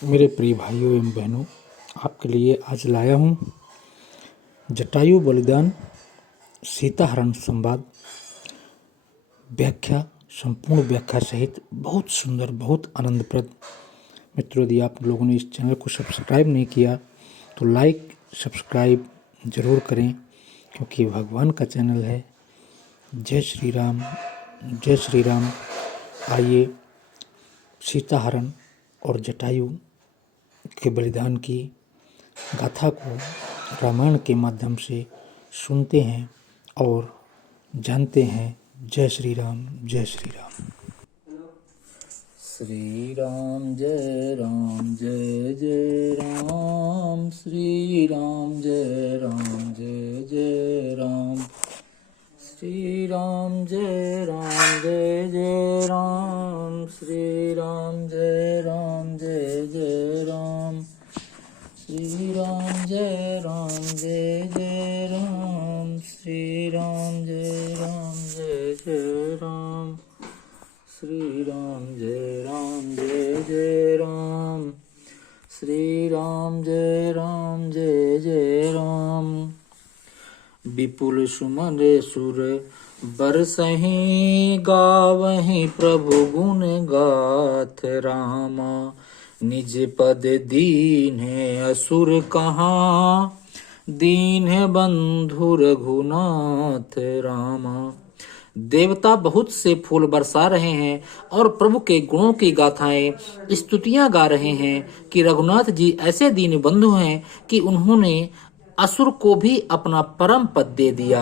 मेरे प्रिय भाइयों एवं बहनों, आपके लिए आज लाया हूँ जटायु बलिदान सीता हरण संवाद व्याख्या, संपूर्ण व्याख्या सहित बहुत सुंदर, बहुत आनंदप्रद। मित्रों, यदि आप लोगों ने इस चैनल को सब्सक्राइब नहीं किया तो लाइक सब्सक्राइब ज़रूर करें, क्योंकि ये भगवान का चैनल है। जय श्री राम, जय श्री राम। आइए सीता हरण और जटायु के बलिदान की गाथा को रामायण के माध्यम से सुनते हैं और जानते हैं। जय श्री राम, जय श्री राम। श्री राम जय राम, जय जय राम। श्री राम जय राम, जय जय राम। श्री राम जय राम, जय जय राम। श्री राम जय राम, जय जय राम। श्री राम जय राम, जय जय राम। श्री राम जय राम, जय जय राम। श्री राम जय राम, जय जय राम। श्री राम जय राम, जय जय राम। विपुल सुमन सुर बरसहि, गावहि प्रभु गुण गाथ रामा। निज पद दीन है असुर कहाँ, दीन है बंधु रघुनाथ रामा। देवता बहुत से फूल बरसा रहे हैं और प्रभु के गुणों की गाथाएं, स्तुतियां गा रहे हैं कि रघुनाथ जी ऐसे दीन बंधु हैं कि उन्होंने असुर को भी अपना परम पद दे दिया।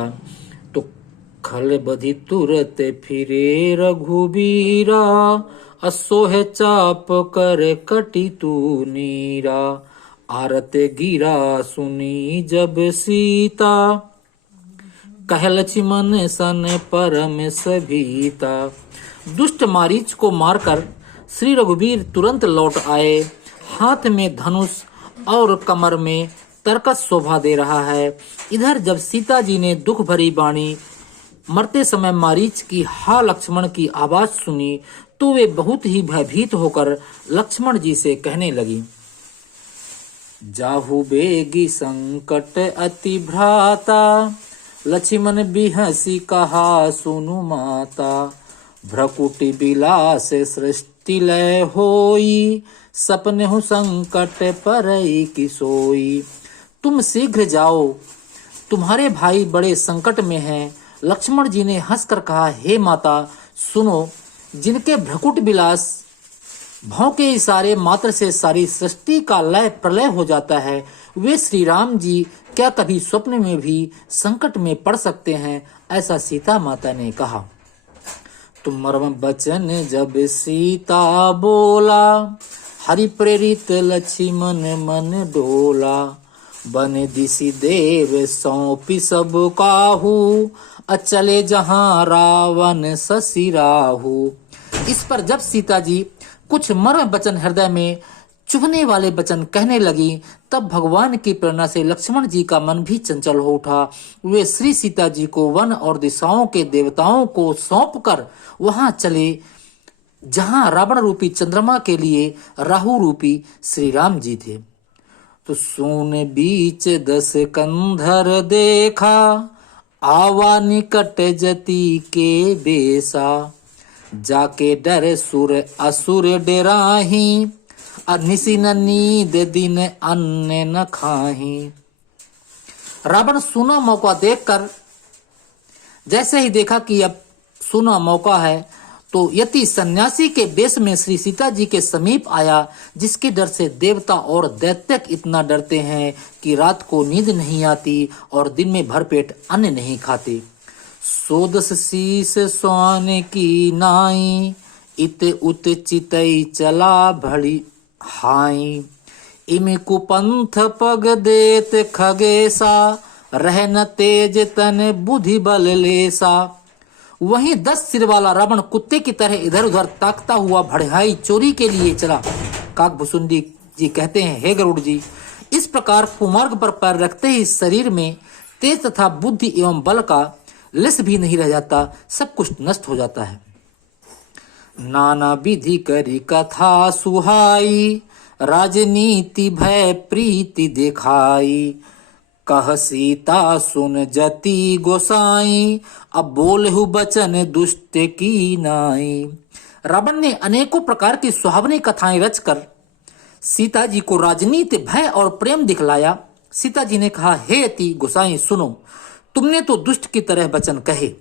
तो खल बधि तुरत फिरे रघुबीरा, असोह चाप कर कटि तू नीरा। आरत गिरा सुनी जब सीता, कह लक्ष्मण सन परम सभीता। दुष्ट मारीच को मारकर श्री रघुवीर तुरंत लौट आए। हाथ में धनुष और कमर में तरकस शोभा दे रहा है। इधर जब सीता जी ने दुख भरी वाणी मरते समय मारीच की हा लक्ष्मण की आवाज सुनी तो वे बहुत ही भयभीत होकर लक्ष्मण जी से कहने लगी, जाहु बेगी संकट अति भ्राता। लक्ष्मण बिहसी कहा सुनु माता, भ्रकुटि बिलास सृष्टि लय होई। सपने हु संकट परई की सोई। तुम शीघ्र जाओ, तुम्हारे भाई बड़े संकट में हैं। लक्ष्मण जी ने हंसकर कहा, हे माता सुनो, जिनके भ्रकुट बिलास भौं के इशारे मात्र से सारी सृष्टि का लय प्रलय हो जाता है, वे श्री राम जी क्या कभी स्वप्न में भी संकट में पड़ सकते हैं? ऐसा सीता माता ने कहा। तुम मर्म बचन जब सीता बोला, हरि प्रेरित लक्ष्मण मन डोला। बन दिशि देव सौंपी सब काहू, अचले जहां रावण ससिराहू। इस पर जब सीता जी कुछ मर्म वचन हृदय में चुभने वाले वचन कहने लगी, तब भगवान की प्रेरणा से लक्ष्मण जी का मन भी चंचल हो उठा। वे श्री सीता जी को वन और दिशाओं के देवताओं को सौंपकर वहां चले जहां रावण रूपी चंद्रमा के लिए राहु रूपी श्री राम जी थे। तो सुन बीच दस कंधर देखा, आवा निकट जति के बेसा। जाके डर सुर असुर डेराही, निसी न नींद दिन अन्न न खाही। रावण सूना मौका देखकर जैसे ही देखा कि अब सूना मौका है, तो यति सन्यासी के वेश में श्री सीता जी के समीप आया, जिसके डर से देवता और दैत्य इतना डरते हैं कि रात को नींद नहीं आती और दिन में भरपेट अन्न नहीं खाते। सोदस शीस स्वान की नाई, इत उत चितई चला भड़ी हाई। इम कुपंथ पग देत खगेसा, रह न तेज तन बुद्धि बल लेसा। वहीं 10 सिर वाला रावण कुत्ते की तरह इधर उधर ताकता हुआ भड़हाई चोरी के लिए चला। काकभुसुंडी जी कहते हैं, हे गरुड़ जी, इस प्रकार कुमार्ग पर पैर रखते ही शरीर में तेज तथा बुद्धि एवं बल का लेस भी नहीं रह जाता, सब कुछ नष्ट हो जाता है। नाना विधि करी कथा सुहाई, राजनीति भय प्रीति दिखाई, कह सीता सुन जति गोसाई, अब बोलहु बचन दुष्ट की नाई। रावण ने अनेकों प्रकार की सुहावनी कथाएं रचकर सीता जी को राजनीति भय और प्रेम दिखलाया। सीता जी ने कहा, हे अति गोसाई सुनो, तुमने तो दुष्ट की तरह वचन कहे।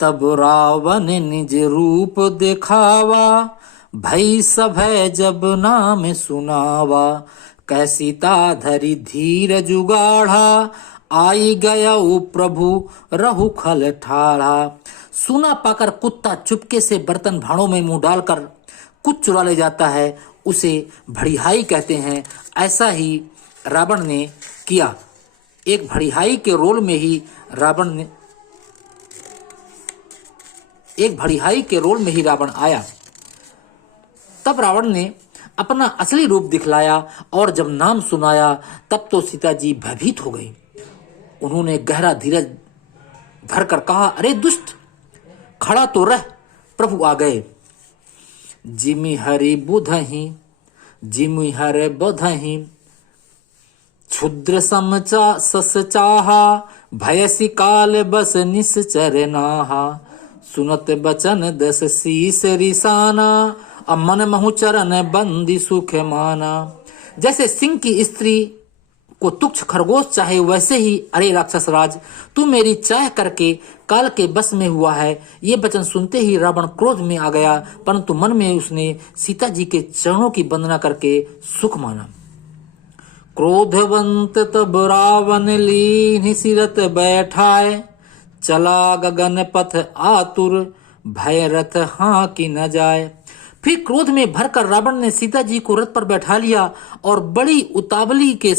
तब रावण निज रूप दिखावा, भई सभय जब नाम सुनावा, कह सीता धरि धीर जुगाढ़ा, आई गया ओ प्रभु रहु खल ठाढ़ा। सुना पाकर कुत्ता चुपके से बर्तन भाड़ों में मुंह डालकर कुछ चुरा ले जाता है, उसे भड़िहाई कहते हैं। ऐसा ही रावण ने किया। एक भड़िहाई के रोल में ही रावण आया। तब रावण ने अपना असली रूप दिखलाया और जब नाम सुनाया तब तो सीता जी भयभीत हो गई। उन्होंने गहरा धीरज भरकर कहा, अरे दुष्ट, खड़ा तो रह, प्रभु आ गए। जिमि हरि बुधहि जिमि हर बुधहि, क्षुद्र सस चाहा, भयसि काल बस निश्चर नाहा, सुनत बचन दस शीस रिसाना, अब मन महु चरण बंदी सुख माना। जैसे सिंह की स्त्री को तुच्छ खरगोश चाहे, वैसे ही अरे राक्षस राज, तू मेरी चाह करके काल के बस में हुआ है। ये वचन सुनते ही रावण क्रोध में आ गया, परंतु मन में उसने सीता जी के चरणों की वंदना करके सुख माना। क्रोधवंत तब रावण लीन सिरत बैठाए, चला गगन पथ आतुर, भय रथ हाँ की न जाए। फिर क्रोध में भरकर रावण ने सीता जी को रथ पर बैठा लिया और बड़े उतावले के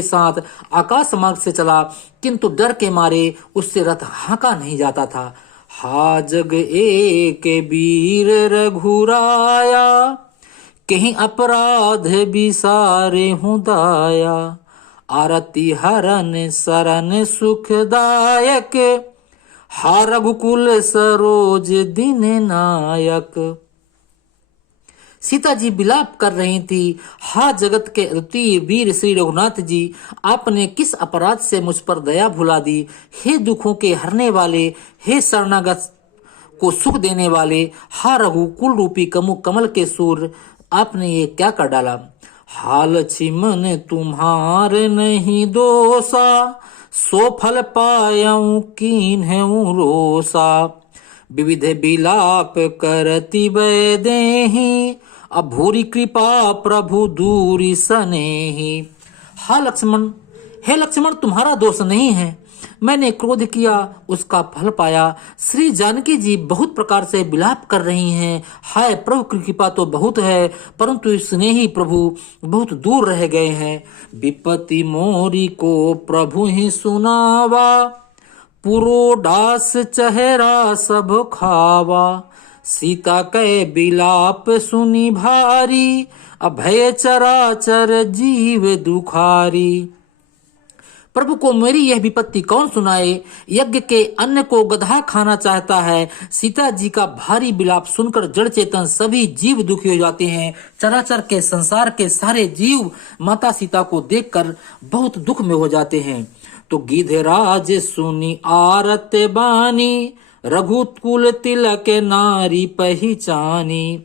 साथ आकाश मार्ग से चला, किंतु डर के मारे उससे रथ हाँका नहीं जाता था। हा जग एक वीर रघुराया, कहीं अपराध बिसारे हूँ दाया, आरती हरन सरन सुखदायक, हा रघुकुल सरोज दिन नायक। सीता जी विलाप कर रही थी, हा जगत के अद्वितीय वीर श्री रघुनाथ जी, आपने किस अपराध से मुझ पर दया भुला दी। हे दुखों के हरने वाले, हे शरणागत को सुख देने वाले, हा रघुकुल रूपी कमल के सूर, आपने ये क्या कर डाला। हाल छिमन तुम्हार नहीं दोषा, सो फल पायऊं कीन्हूं रोसा, विविध विलाप करती वै देहि, अब भूरी कृपा प्रभु दूरी सनेहि। हे लक्ष्मण, तुम्हारा दोष नहीं है, मैंने क्रोध किया उसका फल पाया। श्री जानकी जी बहुत प्रकार से विलाप कर रही हैं, हाय प्रभु की कृपा तो बहुत है, परंतु स्नेही प्रभु बहुत दूर रह गए हैं। विपत्ति मोरी को प्रभु ही सुनावा, पुरोडास चेहरा सब खावा, सीता कै विलाप सुनी भारी, अभय चराचर जीव दुखारी। प्रभु को मेरी यह विपत्ति कौन सुनाए, यज्ञ के अन्न को गधा खाना चाहता है। सीता जी का भारी विलाप सुनकर जड़ चेतन सभी जीव दुखी हो जाते हैं। चराचर के संसार के सारे जीव माता सीता को देखकर बहुत दुख में हो जाते हैं। तो गिधराज सुनी आरत बानी, रघुकुल तिलक नारी पहचानी,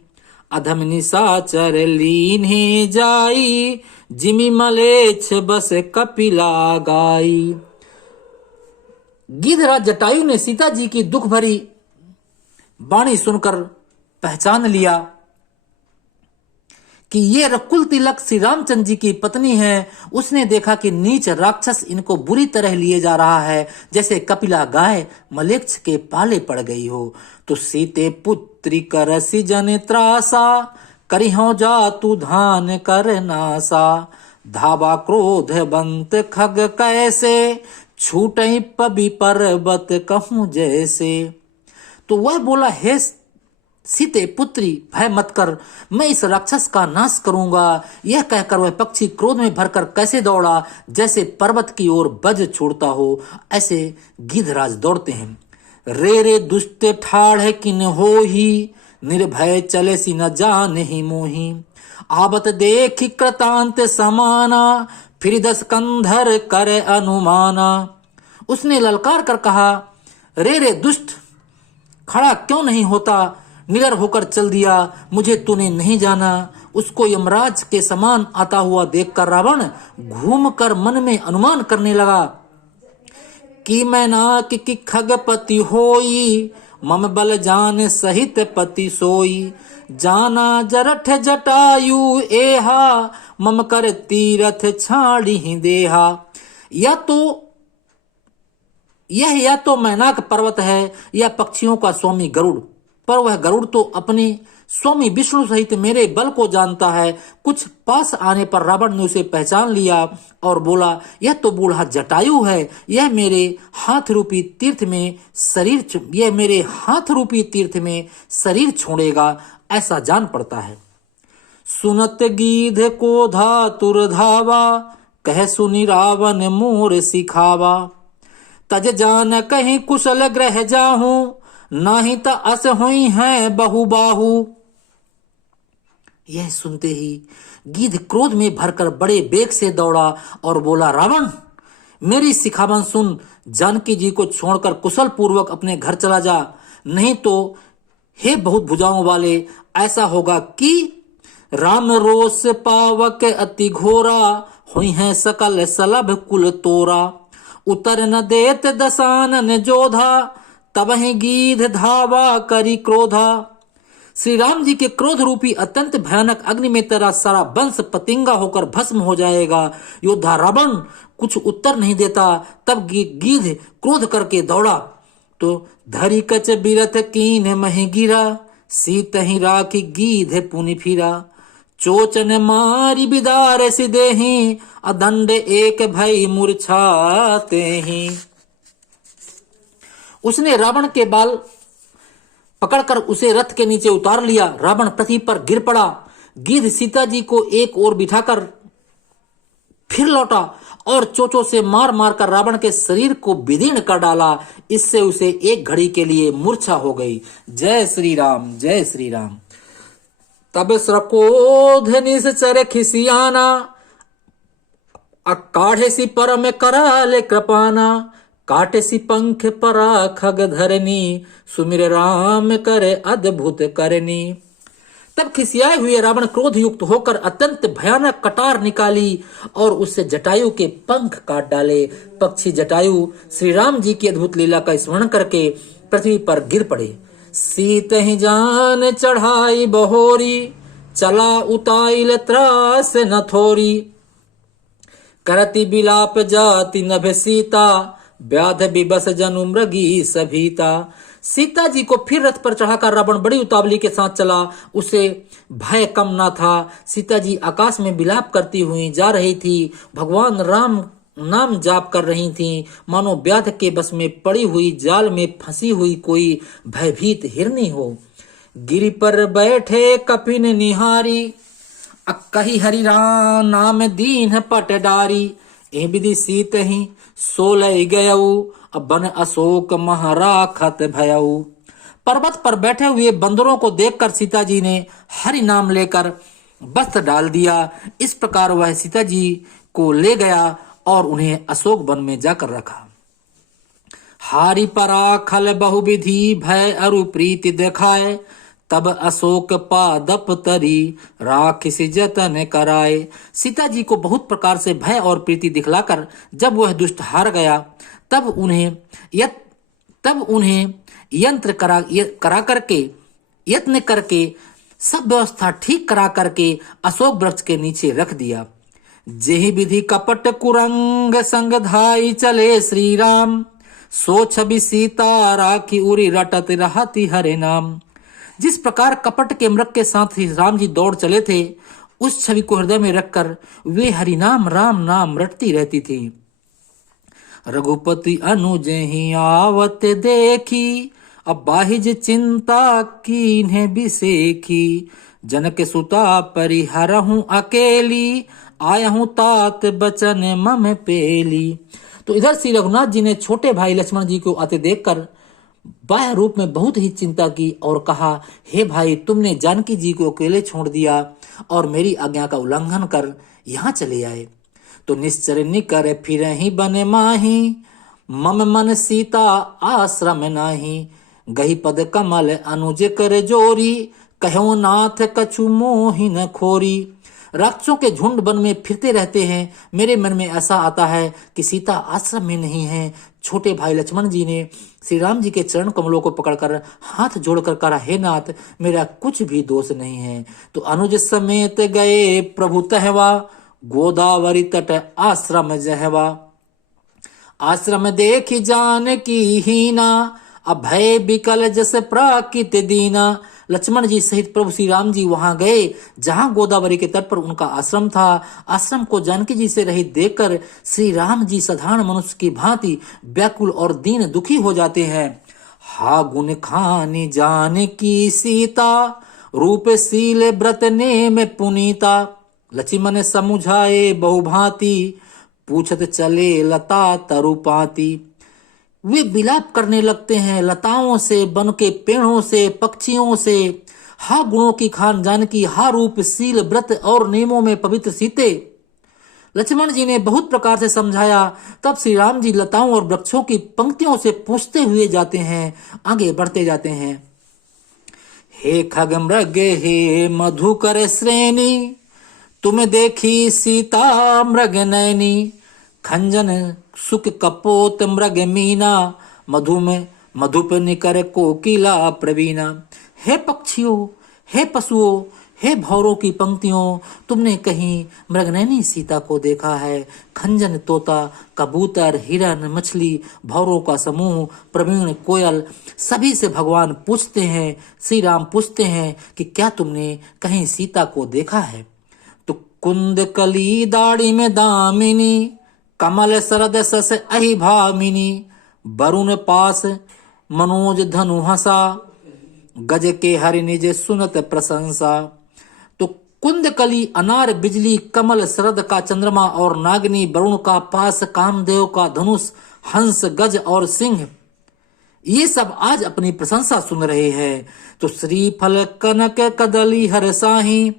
अधम निशाचर लीन्हे जाई, जिमि मलेच्छ बस कपिला गाई। गिधराज जटायु ने सीता जी की दुख भरी वाणी सुनकर पहचान लिया कि ये रकुल तिलक श्री रामचंद्र जी की पत्नी है। उसने देखा कि नीच राक्षस इनको बुरी तरह लिए जा रहा है, जैसे कपिला गाय मलेच्छ के पाले पड़ गई हो। तो सीते पुत्री करसी जन त्रासा, करिहो जा तू धान कर नासा, धावा क्रोध बंत खग कैसे, छूटई पबी पर्वत कहूं जैसे। तो वह बोला, हे सीते पुत्री भय मत कर, मैं इस राक्षस का नाश करूंगा। यह कहकर वह पक्षी क्रोध में भरकर कैसे दौड़ा, जैसे पर्वत की ओर बज छोड़ता हो, ऐसे गिधराज दौड़ते हैं। रे रे दुष्ट ठाढ़ किन हो ही, निर्भय चले सी न जाने ही मोही। आवत देखी कृतांत समाना, फिर 10 कंधर करे अनुमाना। उसने ललकार कर कहा, रे रे दुष्ट, खड़ा क्यों नहीं होता? निडर होकर चल दिया, मुझे तूने नहीं जाना। उसको यमराज के समान आता हुआ देखकर रावण घूमकर मन में अनुमान करने लगा कि मैं ना कि खगपति होई, मम बल जान सहित पति सोई। जाना जरठ जटायु एहा, मम कर तीरथ छाड़ी ही देहा। यह या तो मैनाक पर्वत है या पक्षियों का स्वामी गरुड़, पर वह गरुड़ तो अपने स्वामी विष्णु सहित मेरे बल को जानता है। कुछ पास आने पर रावण ने उसे पहचान लिया और बोला, यह तो बूढ़ा जटायु है। यह मेरे हाथ रूपी तीर्थ में शरीर छोड़ेगा, ऐसा जान पड़ता है। सुनत गीध को धातुर धावा, कह सुनी रावण मोर सिखावा। तज जान कहीं कुशल ग्रह जाहूं, नाही त अस हुई है बहुबाहु। यह सुनते ही गिद्ध क्रोध में भरकर बड़े बेग से दौड़ा और बोला, रावण, मेरी सिखावन सुन। जानकी जी को छोड़कर कुशल पूर्वक अपने घर चला जा, नहीं तो हे बहुत भुजाओं वाले, ऐसा होगा कि राम रोष पावक अति घोरा, हुई है सकल सलभ कुल तोरा। उतर न देत दसानन जोधा, तब ही गीध धावा करी क्रोधा। श्री राम जी के क्रोध रूपी अत्यंत भयानक अग्नि में तेरा सारा वंश पतिंगा होकर भस्म हो जाएगा। योद्धा रावण कुछ उत्तर नहीं देता। तब गीध क्रोध करके दौड़ा तो धरी कच बिरथ कीन मही गिरा, सीत ही राखी गीध पुनि फिरा। चोचन मारी बिदार सिदेही, अदंड एक भई मूर्छाते ही। उसने रावण के बाल पकड़कर उसे रथ के नीचे उतार लिया। रावण पृथ्वी पर गिर पड़ा। गिद्ध सीता जी को एक ओर बिठाकर फिर लौटा और चोचों से मार मार कर रावण के शरीर को विदीर्ण कर डाला। इससे उसे एक घड़ी के लिए मूर्छा हो गई। जय श्री राम, जय श्री राम। तब स्रकोध निश्चर खिसियाना, काढ़े सी परम कराले कृपाना। काटे सी पंख परा खग धरनी, सुमिर राम करे अद्भुत करनी। तब खिसियाए हुए रावण क्रोध युक्त होकर अत्यंत भयानक कटार निकाली और उससे जटायु के पंख काट डाले। पक्षी जटायु श्री राम जी की अद्भुत लीला का स्मरण करके पृथ्वी पर गिर पड़े। सीत ही जान चढ़ाई बहोरी, चला उताइल त्रास न थोरी। करती बिलाप जाति नभ सीता, व्याध विबस जनु मृगी सभीता। सीता जी को फिर रथ पर चढ़ाकर रावण बड़ी उतावली के साथ चला। उसे भय कम ना था। सीता जी आकाश में विलाप करती हुई जा रही थी। भगवान राम नाम जाप कर रही थी, मानो व्याध के बस में पड़ी हुई जाल में फंसी हुई कोई भयभीत हिरनी हो। गिरि पर बैठे कपिन निहारी, कही हरि राम नाम दीन पट डारी। ए विधि सीत ही सोलह गयऊ, बन अशोक महाराखत भयऊ। पर्वत पर बैठे हुए बंदरों को देखकर सीता जी ने हरि नाम लेकर वस्त्र डाल दिया। इस प्रकार वह सीता जी को ले गया और उन्हें अशोक वन में जाकर रखा। हारी पराखल बहुविधि भय अरु प्रीति देखाए, तब अशोक पादप तरी राखिस जतन कराए। सीता जी को बहुत प्रकार से भय और प्रीति दिखलाकर जब वह दुष्ट हार गया, तब उन्हें यत्न करके सब व्यवस्था ठीक करा करके अशोक वृक्ष के नीचे रख दिया। जेहि विधि कपट कुरंग संग धाई चले श्री राम, सो छवि सीता राखी उरी रटत रहती हरे नाम। जिस प्रकार कपट के मृग के साथ ही राम जी दौड़ चले थे, उस छवि को हृदय में रखकर वे हरि नाम राम नाम रटती रहती थी। रघुपति अनुज ही आवत देखी, अब बाहिज चिंता कीन्हे बिसेखी। जनक सुता परिहरहूं अकेली, आया हूं तात बचन मम पेली। तो इधर श्री रघुनाथ जी ने छोटे भाई लक्ष्मण जी को आते देखकर बाह्य रूप में बहुत ही चिंता की और कहा, हे भाई, तुमने जानकी जी को अकेले छोड़ दिया और मेरी आज्ञा का उल्लंघन कर यहाँ चले आए। तो निश्चर निकर फिर ही बने माही, मम मन सीता आश्रम नाही। गही पद कमल अनुज कर जोरी, कहो नाथ कछु मोहि न खोरी। राक्षसों के झुंड वन में फिरते रहते हैं। मेरे मन में ऐसा आता है कि सीता आश्रम में नहीं है। छोटे भाई लक्ष्मण जी ने श्री राम जी के चरण कमलों को पकड़कर हाथ जोड़कर कहा, हे नाथ, मेरा कुछ भी दोष नहीं है। तो अनुज समेत गए प्रभु तहवा, गोदावरी तट आश्रम जहवा। आश्रम देख जान की हीना, अभय विकल जस प्राकृत दीना। लक्ष्मण जी सहित प्रभु श्री राम जी वहां गए जहां गोदावरी के तट पर उनका आश्रम था। आश्रम को जानकी जी से रहित देखकर श्री राम जी साधारण मनुष्य की भांति व्याकुल और दीन दुखी हो जाते हैं। हा गुण खानी जानकी सीता, रूप शील व्रत नेम पुनीता। लक्ष्मण समुझाए बहुभांति, पूछत चले लता तरुपाती। वे विलाप करने लगते हैं लताओं से, वन के पेड़ों से, पक्षियों से। हा गुणों की खान जानकी, हा रूप शील व्रत और नियमों में पवित्र सीते। लक्ष्मण जी ने बहुत प्रकार से समझाया। तब श्री राम जी लताओं और वृक्षों की पंक्तियों से पूछते हुए जाते हैं, आगे बढ़ते जाते हैं। हे खग मृग हे मधुकर श्रेणी, तुम देखी सीता मृग नैनी। खंजन सुख कपोत मृग मीना, मधु में मधुप निकर कोकिला प्रवीणा। हे पक्षियों, हे पशुओं, हे भौरों की पंक्तियों, तुमने कहीं मृगनैनी सीता को देखा है। खंजन तोता, कबूतर, हिरन, मछली, भौरों का समूह, प्रवीण कोयल, सभी से भगवान पूछते हैं, श्री राम पूछते हैं कि क्या तुमने कहीं सीता को देखा है। तो कुंद कली दाढ़ी में दामिनी, कमल सरद सस अहि भामिनी। वरुण पास मनोज धनु हसा, गज के हरि निज सुनत प्रशंसा। तो कुंदकली अनार बिजली, कमल शरद का चंद्रमा और नागिनी, वरुण का पास, कामदेव का धनुष, हंस, गज और सिंह, ये सब आज अपनी प्रशंसा सुन रहे हैं। तो श्रीफल कनक कदली हर साही,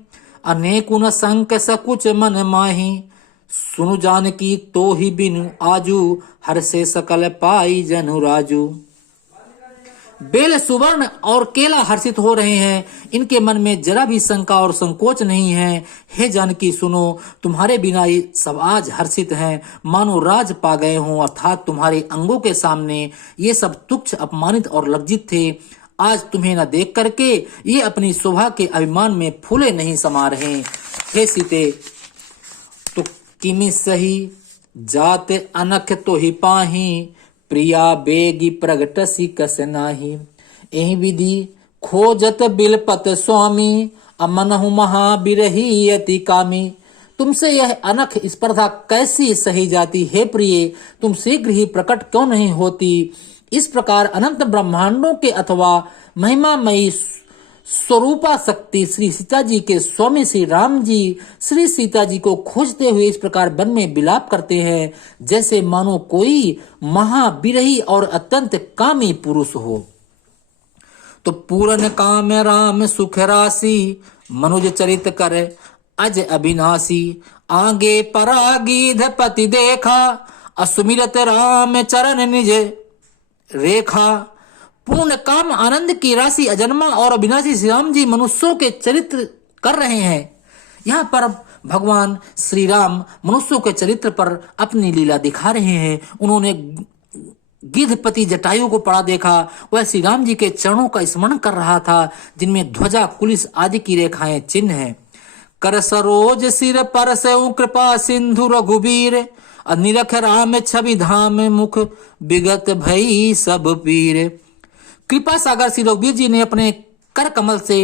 अनेकुन संक सकुच मन माही। सुनु जानकी तो ही बिनु आजू, हर से सकल पाई जनु राजू। बेल सुवर्ण और केला हर्षित हो रहे हैं, इनके मन में जरा भी शंका और संकोच नहीं है। हे जानकी सुनो, तुम्हारे बिना ये सब आज हर्षित हैं, मानो राज पा गए हों, अर्थात तुम्हारे अंगों के सामने ये सब तुच्छ, अपमानित और लज्जित थे। आज तुम्हें न देख करके ये अपनी शोभा के अभिमान में फूले नहीं समा रहे। हे सीते, तो किमि सही जाते अनख तो ही पाही, प्रिया बेगी प्रगटसी कस नाही। एहि विधि खोजत बिलपत स्वामी, अमनहु महाबिरही अति कामी। तुमसे यह अनख स्पर्धा कैसी सही जाती है प्रिय, तुम शीघ्र ही प्रकट क्यों नहीं होती। इस प्रकार अनंत ब्रह्मांडों के अथवा महिमामयी स्वरूपा शक्ति श्री सीता जी के स्वामी श्री राम जी श्री सीता जी को खोजते हुए इस प्रकार वन में विलाप करते हैं, जैसे मानो कोई महाविरही और अत्यंत कामी पुरुष हो। तो पूरन काम राम सुख राशि, मनुज चरित कर अज अविनाशी। आगे परागीध पति देखा, असुमिरत राम चरण निज रेखा। पूर्ण काम आनंद की राशि अजन्मा और अविनाशी श्री राम जी मनुष्यों के चरित्र कर रहे हैं। यहाँ पर भगवान श्री राम मनुष्यों के चरित्र पर अपनी लीला दिखा रहे हैं। उन्होंने गिद्धपति जटायु को पड़ा देखा, वह श्री राम जी के चरणों का स्मरण कर रहा था, जिनमें ध्वजा, कुलिस आदि की रेखाएं चिन्ह हैं। कर सरोज सिर पर से कृपा सिंधु रघुबीर, निरख राम छवि धाम मुख विगत भई सब पीर। कृपा सागर श्री रघुवीर जी ने अपने कर कमल से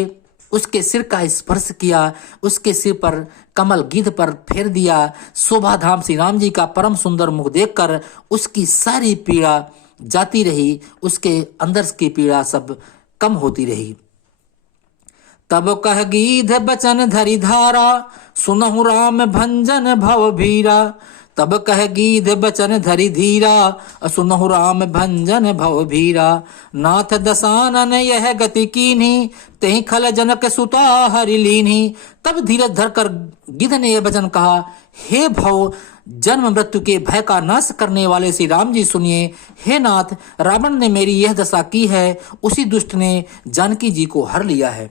उसके सिर का स्पर्श किया, उसके सिर पर कमल गिद्ध पर फेर दिया। शोभा धाम श्री राम जी का परम सुंदर मुख देखकर उसकी सारी पीड़ा जाती रही, उसके अंदर की पीड़ा सब कम होती रही। तब कह गिद्ध बचन धरि धारा, सुनहु राम भंजन भव भीरा। तब कह गीध बचन धरि धीरा, सुनहु राम भंजन भव भीरा। नाथ दसानन यह गति कीन्ही, तेहि खल जनक सुता हरि लीन्ही। तब धीरज धरकर गिद्ध ने यह वचन कहा, हे भव जन्म मृत्यु के भय का नाश करने वाले श्री राम जी सुनिए। हे नाथ, रावण ने मेरी यह दशा की है, उसी दुष्ट ने जानकी जी को हर लिया है।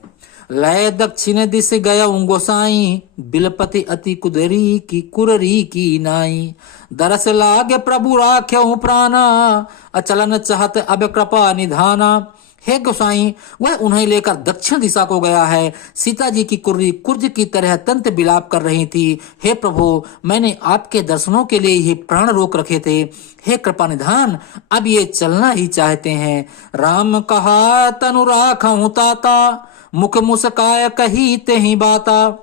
लय दक्षिण दिश गया गोसाई, बिलपति अति कुररी की नाई। दरस लागे प्रभु राख्यऊ प्राणा, अचलन चाहत अब कृपा निधाना। हे गोसाई, वह उन्हें लेकर दक्षिण दिशा को गया है। सीता जी की कुर्री कुर्ज की तरह तंत बिलाप कर रही थी। हे प्रभु, मैंने आपके दर्शनों के लिए ही प्राण रोक रखे थे। हे कृपा निधान, अब ये चलना ही चाहते हैं। राम कहा तनु राखहु ताता, मुख मुस्काय कही तेहि बाता।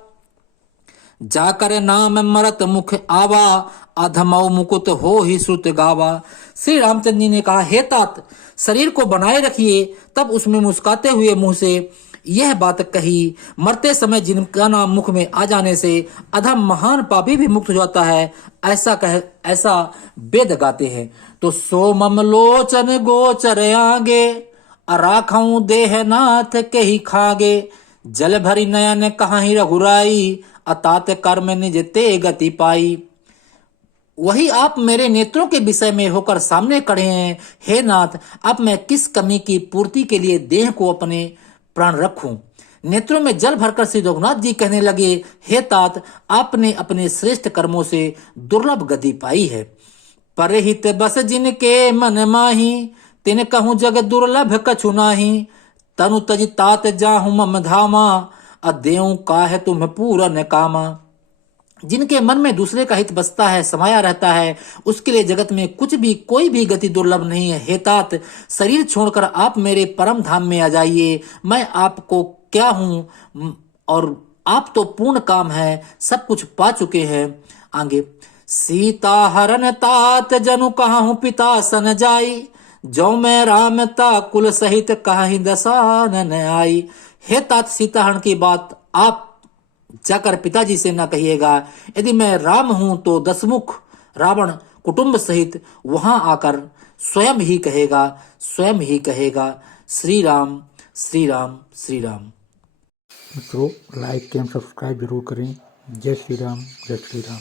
जाकर नाम मरत मुख आवा, अधमौ मुकुट हो ही श्रुत गावा। श्री रामचंद्र जी ने कहा, हे तात, शरीर को बनाए रखिए। तब उसमें मुस्काते हुए मुंह से यह बात कही, मरते समय जिनका नाम मुख में आ जाने से अधम महान पापी भी मुक्त हो जाता है, ऐसा वेद गाते हैं। तो सो मम लोचन गोचर आगे, अराखऊं देह नाथ के ही खागे। जल भरी नयन कहाही रघुराई, अतात कर्म निज ते गति पाई। वही आप मेरे नेत्रों के विषय में होकर सामने खड़े हैं। हे नाथ, अब मैं किस कमी की पूर्ति के लिए देह को अपने प्राण रखूं। नेत्रों में जल भरकर श्री रघुनाथ जी कहने लगे, हे तात, आपने अपने श्रेष्ठ कर्मों से दुर्लभ गति पाई है। परहित बस जिनके मन माही, तिन कहूं जग दुर्लभ कछु नाही। तनु तज तात जाहु मम धामा, अदेऊ काहे तुम पूरन कामा। जिनके मन में दूसरे का हित बसता है, समाया रहता है, उसके लिए जगत में कुछ भी कोई भी गति दुर्लभ नहीं है। हे तात, शरीर छोड़कर आप मेरे परम धाम में आ जाइए। मैं आपको क्या हूं, और आप तो पूर्ण काम है, सब कुछ पा चुके हैं। आगे, सीता हरन तात जनु कहाहू पिता सन जाई, जो मैं राम ता कुल सहित कहाही दसानन आई। हे तात, सीता हरण की बात आप जाकर पिताजी से न कहिएगा। यदि मैं राम हूं तो दसमुख रावण कुटुंब सहित वहां आकर स्वयं ही कहेगा श्री राम श्री राम श्री राम। मित्रों, लाइक एवं सब्सक्राइब जरूर करें। जय श्री राम, जय श्री राम।